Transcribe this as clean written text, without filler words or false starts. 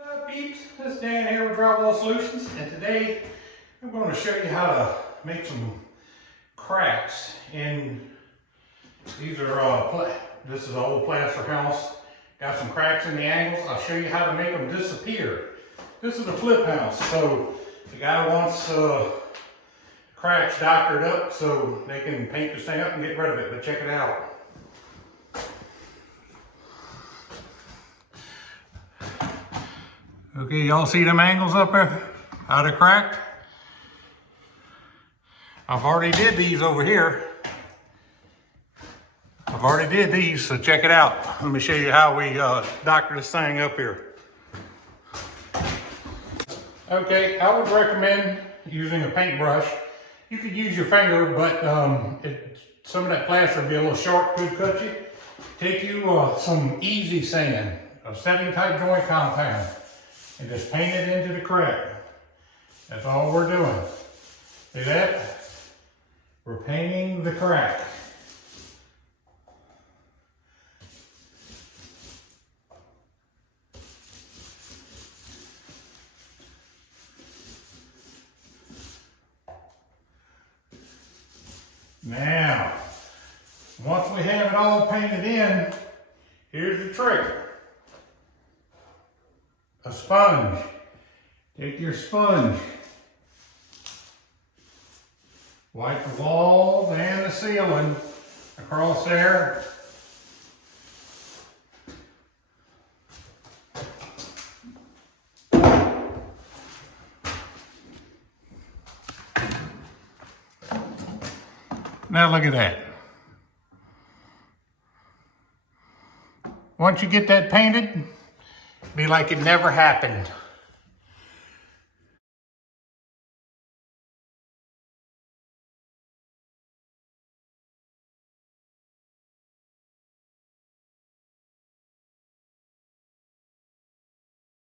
What up, peeps? This is Dan here with Drywall Solutions, and today I'm going to show you how to make some cracks in these are this is an old plaster house. Got some cracks in the angles. I'll show you how to make them disappear. This is a flip house, so the guy wants cracks doctored up so they can paint this thing up and get rid of it. But check it out. Okay, y'all see them angles up there? How they're cracked? I've already did these over here. I've already did these, so check it out. Let me show you how we doctor this thing up here. Okay, I would recommend using a paintbrush. You could use your finger, but some of that plaster would be a little sharp, could cut you. Take you some easy sand, a setting type joint compound, and just paint it into the crack. That's all we're doing. See that? We're painting the crack. Now, once we have it all painted in, here's the trick. A sponge. Take your sponge. Wipe the walls and the ceiling across there. Now look at that. Once you get that painted, be like it never happened.